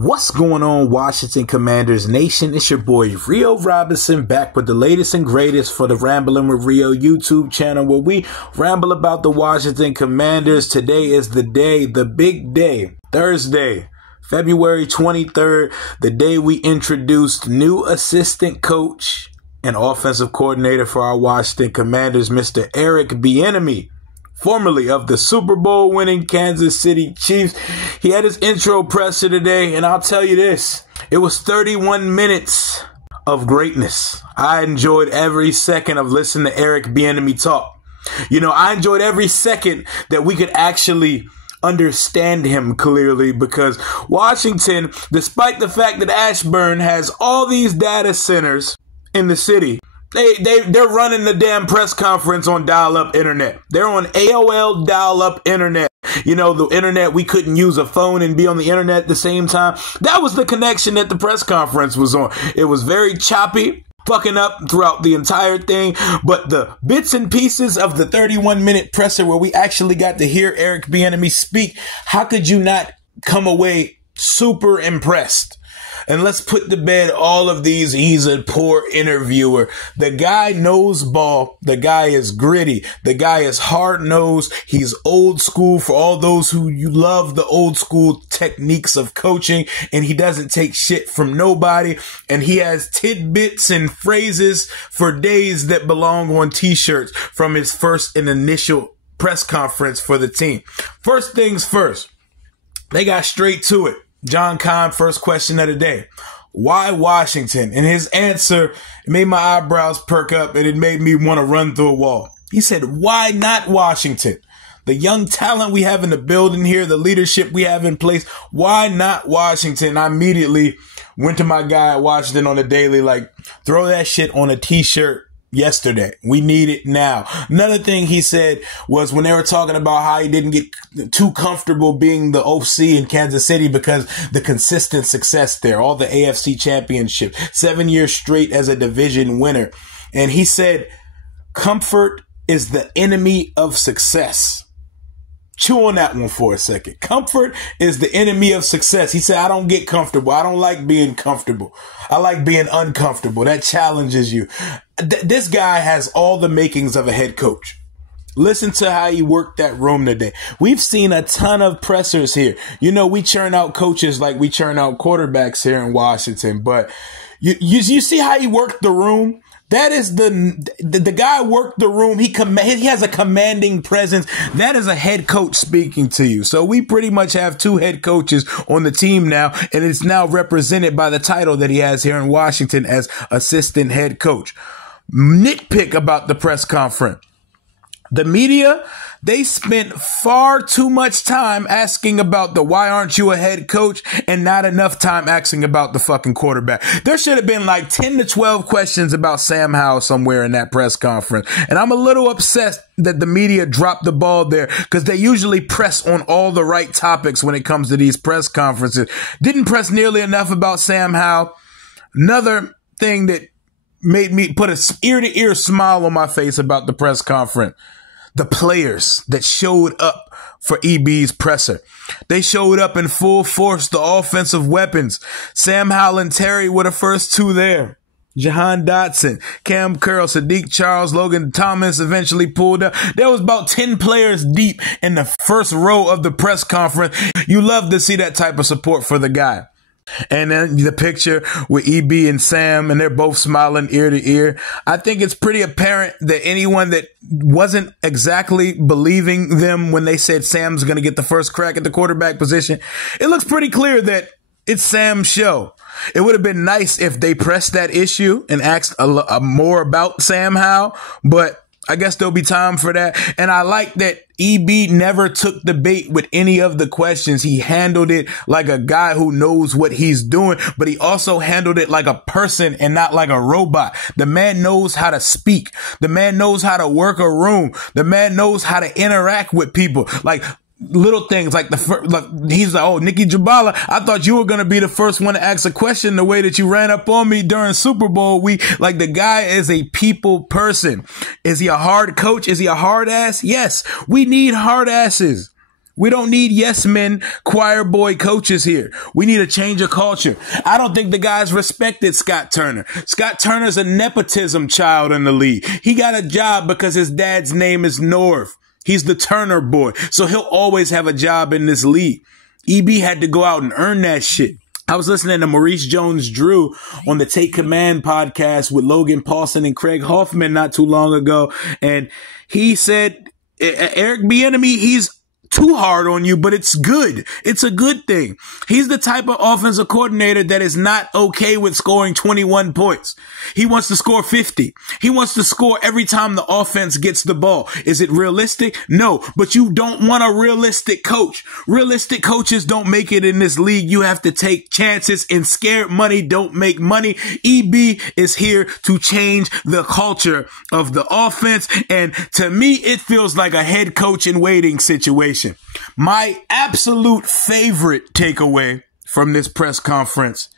What's going on, Washington Commanders Nation? It's your boy Rio Robinson, back with the latest and greatest for the Ramblin' with Rio YouTube channel, where we ramble about the Washington Commanders. Today is the day, the big day, Thursday, February 23rd, the day we introduced new assistant coach and offensive coordinator for our Washington Commanders, Mr. Eric Bieniemy, formerly of the Super Bowl winning Kansas City Chiefs. He had his intro presser today, and I'll tell you this, it was 31 minutes of greatness. I enjoyed every second of listening to Eric Bieniemy talk. You know, I enjoyed every second that we could actually understand him clearly, because Washington, despite the fact that Ashburn has all these data centers in the city, they're running the damn press conference on dial-up internet. They're on AOL dial-up internet. You know, the internet, we couldn't use a phone and be on the internet at the same time. That was the connection that the press conference was on. It was very choppy, fucking up throughout the entire thing. But the bits and pieces of the 31-minute presser where we actually got to hear Eric Bieniemy speak, how could you not come away super impressed? And let's put to bed all of these, he's a poor interviewer. The guy knows ball. The guy is gritty. The guy is hard-nosed. He's old school for all those who you love the old school techniques of coaching. And he doesn't take shit from nobody. And he has tidbits and phrases for days that belong on t-shirts from his first and initial press conference for the team. First things first, they got straight to it. John Kahn, first question of the day. Why Washington? And his answer made my eyebrows perk up, and it made me want to run through a wall. He said, why not Washington? The young talent we have in the building here, the leadership we have in place, why not Washington? I immediately went to my guy at Washington on the daily, like, throw that shit on a t-shirt. Yesterday. We need it now. Another thing he said was when they were talking about how he didn't get too comfortable being the OC in Kansas City because the consistent success there, all the AFC championship, 7 years straight as a division winner. And he said, comfort is the enemy of success. Chew on that one for a second. Comfort is the enemy of success. He said, I don't get comfortable. I don't like being comfortable. I like being uncomfortable. That challenges you. This guy has all the makings of a head coach. Listen to how he worked that room today. We've seen a ton of pressers here. You know, we churn out coaches like we churn out quarterbacks here in Washington. But you see how he worked the room? That is the guy worked the room. He has a commanding presence. That is a head coach speaking to you. So we pretty much have two head coaches on the team now, and it's now represented by the title that he has here in Washington as assistant head coach. Nitpick about the press conference. The media, they spent far too much time asking about the why aren't you a head coach and not enough time asking about the fucking quarterback. There should have been like 10 to 12 questions about Sam Howell somewhere in that press conference. And I'm a little upset that the media dropped the ball there, because they usually press on all the right topics when it comes to these press conferences. Didn't press nearly enough about Sam Howell. Another thing that made me put a ear-to-ear smile on my face about the press conference. The players that showed up for EB's presser. They showed up in full force, the offensive weapons. Sam Howell and Terry were the first two there. Jahan Dotson, Cam Curl, Sadiq Charles, Logan Thomas eventually pulled up. There was about 10 players deep in the first row of the press conference. You love to see that type of support for the guy. And then the picture with EB and Sam, and they're both smiling ear to ear. I think it's pretty apparent that anyone that wasn't exactly believing them when they said Sam's going to get the first crack at the quarterback position, it looks pretty clear that it's Sam's show. It would have been nice if they pressed that issue and asked more about Sam Howell, but I guess there'll be time for that. And I like that EB never took the bait with any of the questions. He handled it like a guy who knows what he's doing, but he also handled it like a person and not like a robot. The man knows how to speak. The man knows how to work a room. The man knows how to interact with people. Like, little things like he's like, oh, Nikki Jabala, I thought you were going to be the first one to ask a question the way that you ran up on me during Super Bowl week. Like, the guy is a people person. Is he a hard coach? Is he a hard ass? Yes, we need hard asses. We don't need yes men, choir boy coaches here. We need a change of culture. I don't think the guys respected Scott Turner. Scott Turner's a nepotism child in the league. He got a job because his dad's name is Norv. He's the Turner boy. So he'll always have a job in this league. EB had to go out and earn that shit. I was listening to Maurice Jones-Drew on the Take Command podcast with Logan Paulson and Craig Hoffman not too long ago. And he said, Eric Bieniemy, he's too hard on you, but it's good. It's a good thing. He's the type of offensive coordinator that is not okay with scoring 21 points. He wants to score 50. He wants to score every time the offense gets the ball. Is it realistic? No, but you don't want a realistic coach. Realistic coaches don't make it in this league. You have to take chances, and scared money don't make money. EB is here to change the culture of the offense. And to me, it feels like a head coach in waiting situation. My absolute favorite takeaway from this press conference,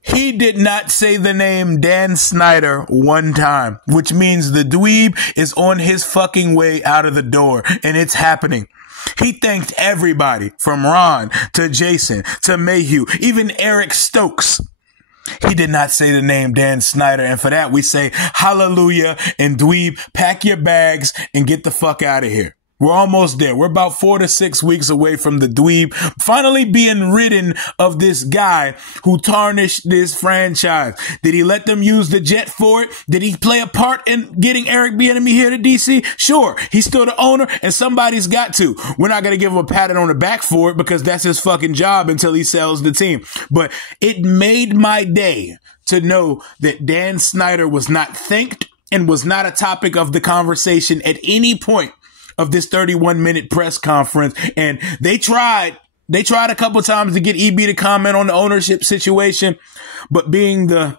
he did not say the name Dan Snyder one time, which means the dweeb is on his fucking way out of the door, and it's happening. He thanked everybody from Ron to Jason to Mayhew, even Eric Stokes. He did not say the name Dan Snyder, and for that we say hallelujah, and dweeb, pack your bags and get the fuck out of here. We're almost there. We're about 4 to 6 weeks away from the dweeb finally being ridden of this guy who tarnished this franchise. Did he let them use the jet for it? Did he play a part in getting Eric Bieniemy here to DC? Sure. He's still the owner, and somebody's got to. We're not going to give him a pat on the back for it because that's his fucking job until he sells the team. But it made my day to know that Dan Snyder was not thanked and was not a topic of the conversation at any point of this 31-minute press conference. And they tried a couple times to get EB to comment on the ownership situation, but being the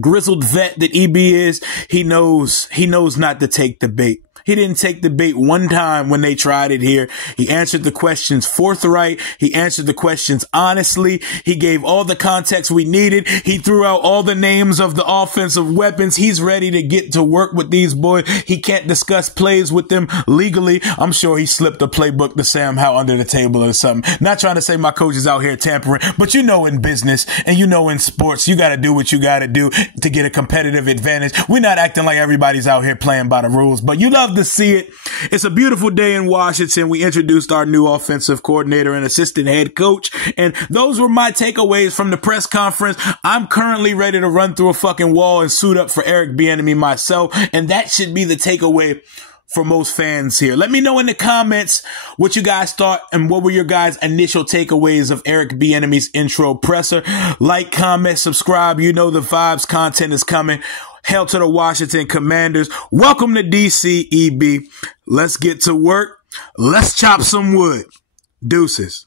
grizzled vet that EB is, he knows not to take the bait. He didn't take the bait one time when they tried it here. He answered the questions forthright. He answered the questions honestly. He gave all the context we needed. He threw out all the names of the offensive weapons. He's ready to get to work with these boys. He can't discuss plays with them legally. I'm sure he slipped a playbook to Sam Howell under the table or something. Not trying to say my coach is out here tampering, but you know in business and you know in sports, you got to do what you got to do to get a competitive advantage. We're not acting like everybody's out here playing by the rules, but you love to see it. It's a beautiful day in Washington. We introduced our new offensive coordinator and assistant head coach, and those were my takeaways from the press conference. I'm currently ready to run through a fucking wall and suit up for Eric Bieniemy myself, and that should be the takeaway for most fans here. Let me know in the comments what you guys thought and what were your guys' initial takeaways of Eric Bieniemy's intro presser. Like, comment, subscribe. You know the vibes. Content is coming. Hail to the Washington Commanders. Welcome to DC, EB. Let's get to work. Let's chop some wood. Deuces.